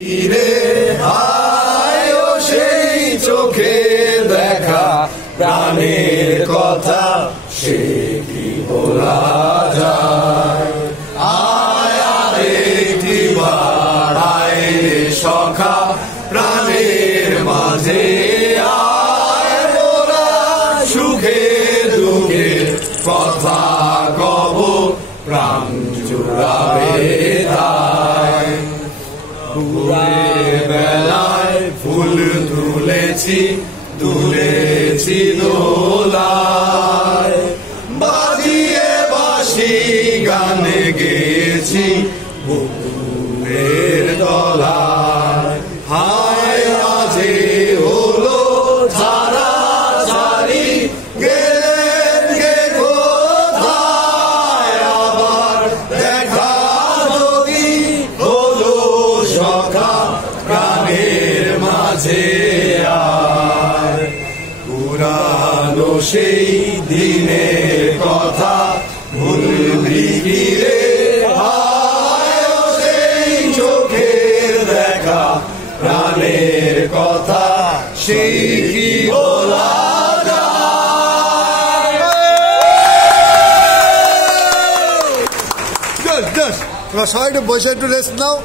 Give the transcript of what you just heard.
রে হায় সেই চোখে দেখা প্রাণের কথা সে কি বলা যায়। আয় আরেকটি বার আয় রে সখা প্রাণের মাঝে আয় মোরা সুখে দুঃখে কথা কব প্রাণ জুড়াবে তাই। ভোরের বেলায় ফুল তুলেছি তুলেছি দোলায়, বাজিয়ে বাঁশি গানে গেয়েছি বুকের তলায়। হায় মাঝে হলো ছাড়া ছাড়ি গেলেন গে কোথায়, আবার দেখা যদি হলো সখা প্রাণের মাঝে আয়। পুরানো সেই দিনের কথা ভুলবি কি রে হায় সেই চোখের দেখা প্রাণের কথা সেই কি বলা যায়। সবাই একটু বসে একটু রেস্ট নাও।